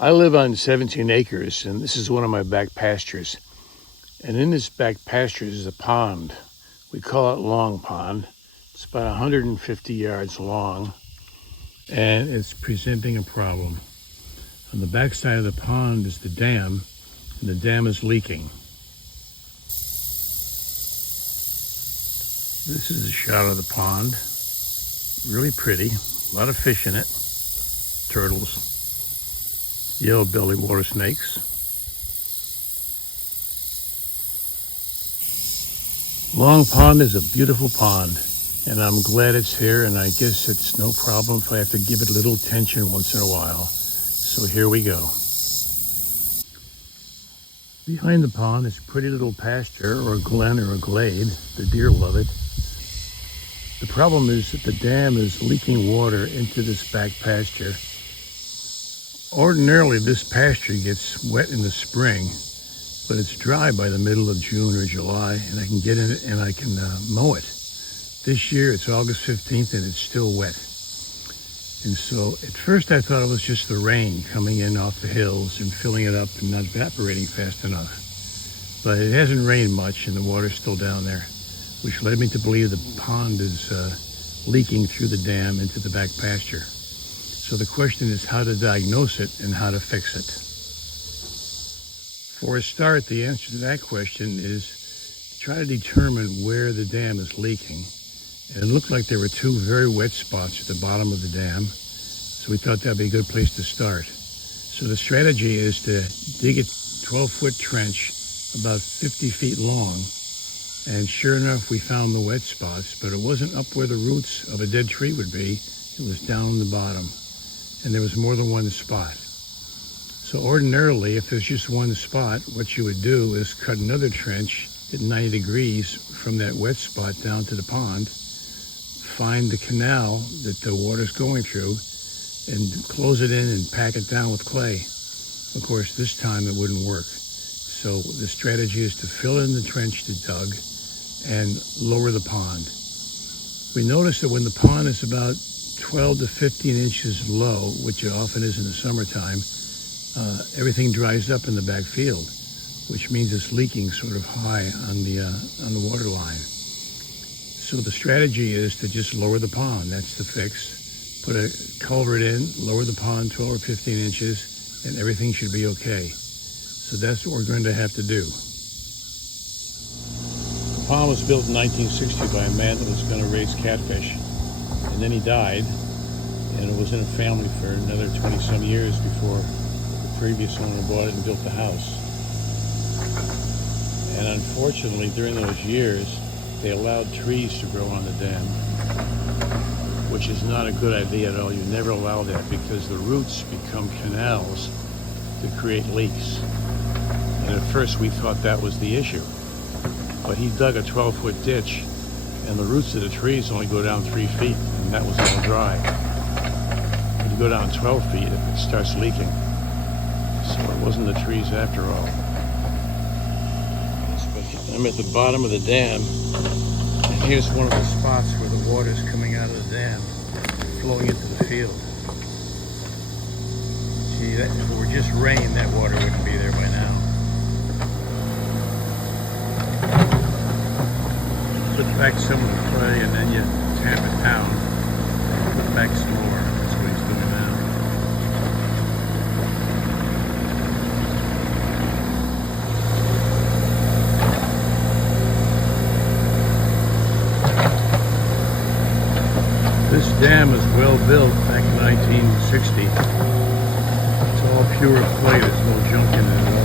I live on 17 acres, and this is one of my back pastures. And in this back pasture is a pond. We call it Long Pond. It's about 150 yards long, and it's presenting a problem. On the back side of the pond is the dam, and the dam is leaking. This is a shot of the pond. Really pretty. A lot of fish in it. Turtles. Yellow-bellied water snakes. Long Pond is a beautiful pond, and I'm glad it's here, and I guess it's no problem if I have to give it a little attention once in a while. So here we go. Behind the pond is a pretty little pasture, or a glen, or a glade. The deer love it. The problem is that the dam is leaking water into this back pasture. Ordinarily, this pasture gets wet in the spring, but it's dry by the middle of June or July, and I can get in it and I can mow it. This year, it's August 15th, and it's still wet. And so, at first, I thought it was just the rain coming in off the hills and filling it up and not evaporating fast enough. But it hasn't rained much, and the water's still down there, which led me to believe the pond is leaking through the dam into the back pasture. So the question is how to diagnose it and how to fix it. For a start, the answer to that question is try to determine where the dam is leaking. And it looked like there were two very wet spots at the bottom of the dam, so we thought that'd be a good place to start. So the strategy is to dig a 12-foot trench about 50 feet long, and sure enough, we found the wet spots, but it wasn't up where the roots of a dead tree would be. It was down in the bottom, and there was more than one spot. So ordinarily, if there's just one spot, what you would do is cut another trench at 90 degrees from that wet spot down to the pond, find the canal that the water's going through, and close it in and pack it down with clay. Of course, this time it wouldn't work. So the strategy is to fill in the trench to dug and lower the pond. We noticed that when the pond is about 12 to 15 inches low, which it often is in the summertime, everything dries up in the back field, which means it's leaking sort of high on the water line. So the strategy is to just lower the pond. That's the fix. Put a culvert in, lower the pond 12 or 15 inches, and everything should be okay. So that's what we're going to have to do. The pond was built in 1960 by a man that was going to raise catfish, and then he died, and it was in a family for another 20-some years before the previous owner bought it and built the house. And unfortunately, during those years, they allowed trees to grow on the dam, which is not a good idea at all. You never allow that because the roots become canals to create leaks. And at first we thought that was the issue. But he dug a 12-foot ditch, and the roots of the trees only go down 3 feet, and that was all dry. When you go down 12 feet, it starts leaking. So it wasn't the trees after all. I'm at the bottom of the dam, and here's one of the spots where the water is coming out of the dam, flowing into the field. See, if it were just rain, that water wouldn't be there by now. Put back some of the clay, and then you tap it down, and put back some more. That's what he's doing now. This dam was well built back in 1960. It's all pure clay, there's no junk in it at all.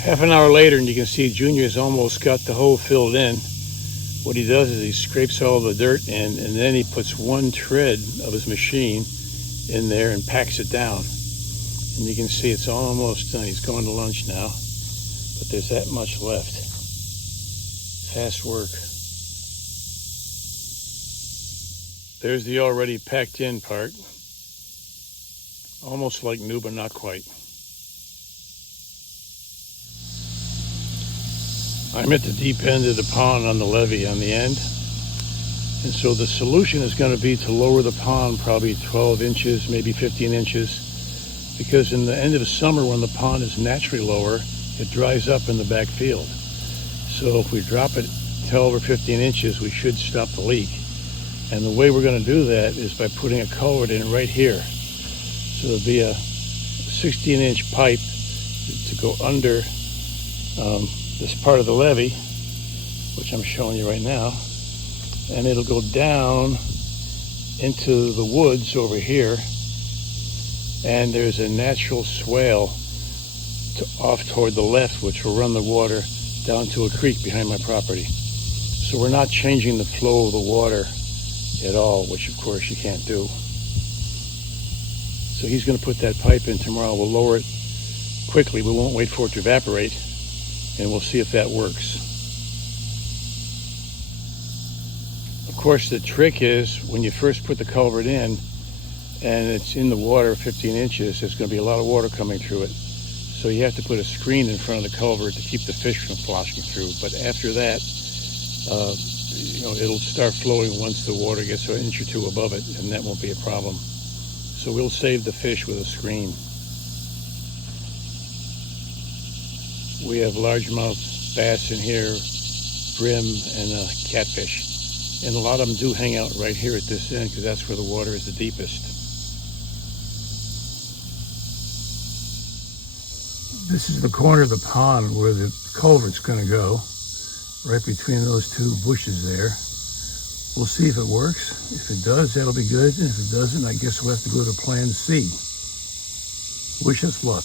Half an hour later, and you can see Junior's almost got the hole filled in. What he does is he scrapes all the dirt in, and then he puts one tread of his machine in there and packs it down. And you can see it's almost done. He's going to lunch now, but there's that much left. Fast work. There's the already packed in part. Almost like new, but not quite. I'm at the deep end of the pond on the levee on the end. And so the solution is going to be to lower the pond probably 12 inches, maybe 15 inches, because in the end of the summer when the pond is naturally lower, it dries up in the back field. So if we drop it 12 or 15 inches, we should stop the leak. And the way we're going to do that is by putting a culvert in right here. So there'll be a 16-inch pipe to go under this part of the levee, which I'm showing you right now, and it'll go down into the woods over here, and there's a natural swale off toward the left which will run the water down to a creek behind my property. So we're not changing the flow of the water at all, which of course you can't do. So he's going to put that pipe in tomorrow. We'll lower it quickly. We won't wait for it to evaporate, and we'll see if that works. Of course, the trick is when you first put the culvert in and it's in the water 15 inches, there's going to be a lot of water coming through it. So you have to put a screen in front of the culvert to keep the fish from sloshing through. But after that, it'll start flowing once the water gets an inch or two above it, and that won't be a problem. So we'll save the fish with a screen. We have largemouth bass in here, brim, and catfish. And a lot of them do hang out right here at this end because that's where the water is the deepest. This is the corner of the pond where the culvert's going to go, right between those two bushes there. We'll see if it works. If it does, that'll be good. And if it doesn't, I guess we'll have to go to Plan C. Wish us luck.